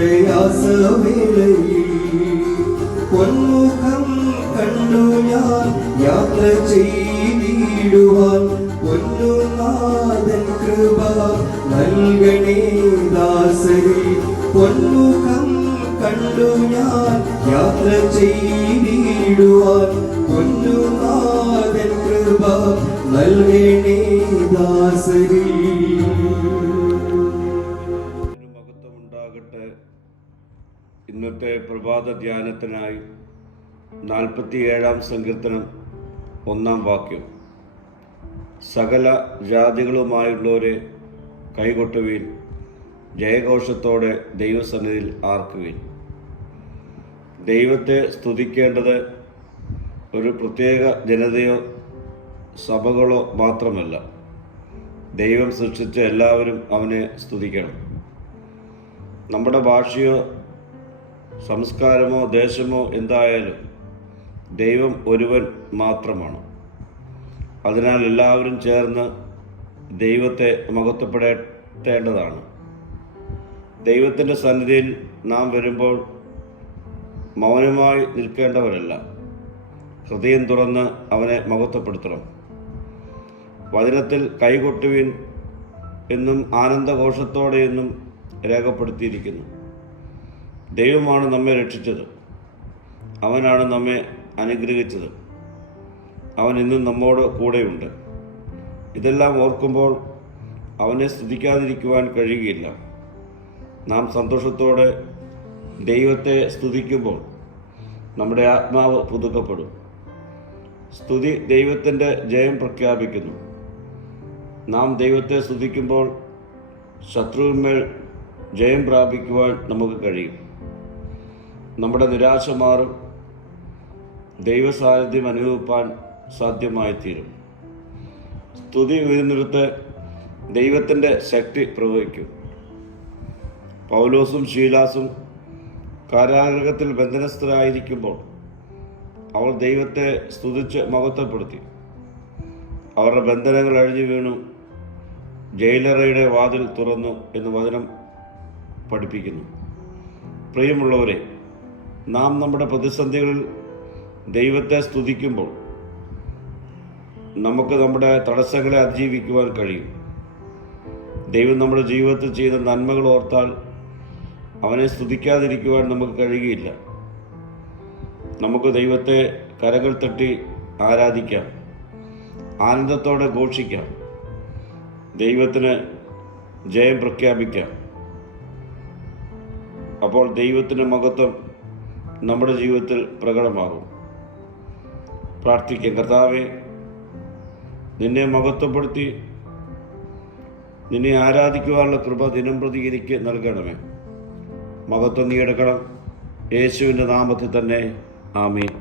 പ്രയാസവേളയിൽ പൊന്മുഖം കണ്ടു ഞാൻ യാത്ര ചെയ്തിടുവാൻ പൊന്നുനാഥൻ കൃപ നൽകണേ ദാസരിൽ പൊന്മുഖം കണ്ടു ഞാൻ യാത്ര ചെയ്തിടുവാൻ പൊന്നുനാഥൻ കൃപ നൽകണേ ദാസരിൽ. മഹത്വമുണ്ടാകട്ടെ. ഇന്നത്തെ പ്രഭാത ധ്യാനത്തിനായി 47-ാം സങ്കീർത്തനം 1-ാം വാക്യം. സകല ജാതികളുമായുള്ളവരെ കൈകൊട്ടുവീൻ, ജയഘോഷത്തോടെ ദൈവസന്നിധിയിൽ ആർക്കുവീൻ. ദൈവത്തെ സ്തുതിക്കേണ്ടത് ഒരു പ്രത്യേക ജനതയോ സഭകളോ മാത്രമല്ല. ദൈവം സൃഷ്ടിച്ച എല്ലാവരും അവനെ സ്തുതിക്കണം. നമ്മുടെ ഭാഷയോ സംസ്കാരമോ ദേശമോ എന്തായാലും ദൈവം ഒരുവൻ മാത്രമാണ്. അതിനാൽ എല്ലാവരും ചേർന്ന് ദൈവത്തെ മഹത്വപ്പെടുത്തേണ്ടതാണ്. ദൈവത്തിൻ്റെ സന്നിധിയിൽ നാം വരുമ്പോൾ മൗനമായി നിൽക്കേണ്ടവരല്ല, ഹൃദയം തുറന്ന് അവനെ മഹത്വപ്പെടുത്തണം. വചനത്തിൽ കൈകൊട്ടുവിൻ എന്നും ആനന്ദഘോഷത്തോടെ എന്നും രേഖപ്പെടുത്തിയിരിക്കുന്നു. ദൈവമാണ് നമ്മെ രക്ഷിച്ചത്, അവനാണ് നമ്മെ അനുഗ്രഹിച്ചത്, അവൻ ഇന്നും നമ്മോട് കൂടെയുണ്ട്. ഇതെല്ലാം ഓർക്കുമ്പോൾ അവനെ സ്തുതിക്കാതിരിക്കുവാൻ കഴിയുകയില്ല. നാം സന്തോഷത്തോടെ ദൈവത്തെ സ്തുതിക്കുമ്പോൾ നമ്മുടെ ആത്മാവ് പുതുക്കപ്പെടും. സ്തുതി ദൈവത്തിൻ്റെ ജയം പ്രഖ്യാപിക്കുന്നു. നാം ദൈവത്തെ സ്തുതിക്കുമ്പോൾ ശത്രുവിന്മേൽ ജയം പ്രാപിക്കുവാൻ നമുക്ക് കഴിയും. നമ്മുടെ നിരാശ മാറും, ദൈവസാന്നിധ്യം അനുഭവിപ്പാൻ സാധ്യമായിത്തീരും. സ്തുതി ഉയർന്നിടത്ത് ദൈവത്തിൻ്റെ ശക്തി പ്രവഹിക്കും. പൗലോസും ശീലാസും കാരാഗൃഹത്തിൽ ബന്ധനസ്ഥരായിരിക്കുമ്പോൾ അവർ ദൈവത്തെ സ്തുതിച്ച് മഹത്വപ്പെടുത്തി. അവരുടെ ബന്ധനങ്ങൾ അഴിഞ്ഞു വീണു, ജയിലറയുടെ വാതിൽ തുറന്നു എന്ന് വചനം പഠിപ്പിക്കുന്നു. പ്രിയമുള്ളവരെ, നാം നമ്മുടെ പ്രതിസന്ധികളിൽ ദൈവത്തെ സ്തുതിക്കുമ്പോൾ നമുക്ക് നമ്മുടെ തടസ്സങ്ങളെ അതിജീവിക്കുവാൻ കഴിയും. ദൈവം നമ്മുടെ ജീവിതത്തിൽ ചെയ്ത നന്മകൾ ഓർത്താൽ അവനെ സ്തുതിക്കാതിരിക്കുവാൻ നമുക്ക് കഴിയുകയില്ല. നമുക്ക് ദൈവത്തെ കരങ്ങൾ തട്ടി ആരാധിക്കാം, ആനന്ദത്തോടെ ഘോഷിക്കാം, ദൈവത്തിന് ജയം പ്രഖ്യാപിക്കാം. അപ്പോൾ ദൈവത്തിൻ്റെ മഹത്വം നമ്മുടെ ജീവിതത്തിൽ പ്രകടമാകും. പ്രാർത്ഥിക്കാം. കർത്താവേ, നിന്നെ മഹത്വപ്പെടുത്തി നിന്നെ ആരാധിക്കുവാനുള്ള കൃപ ദിനം പ്രതി എനിക്ക് നൽകണമേ. മഹത്വം നീ എടുക്കണം. യേശുവിൻ്റെ നാമത്തിൽ തന്നെ. ആമീൻ.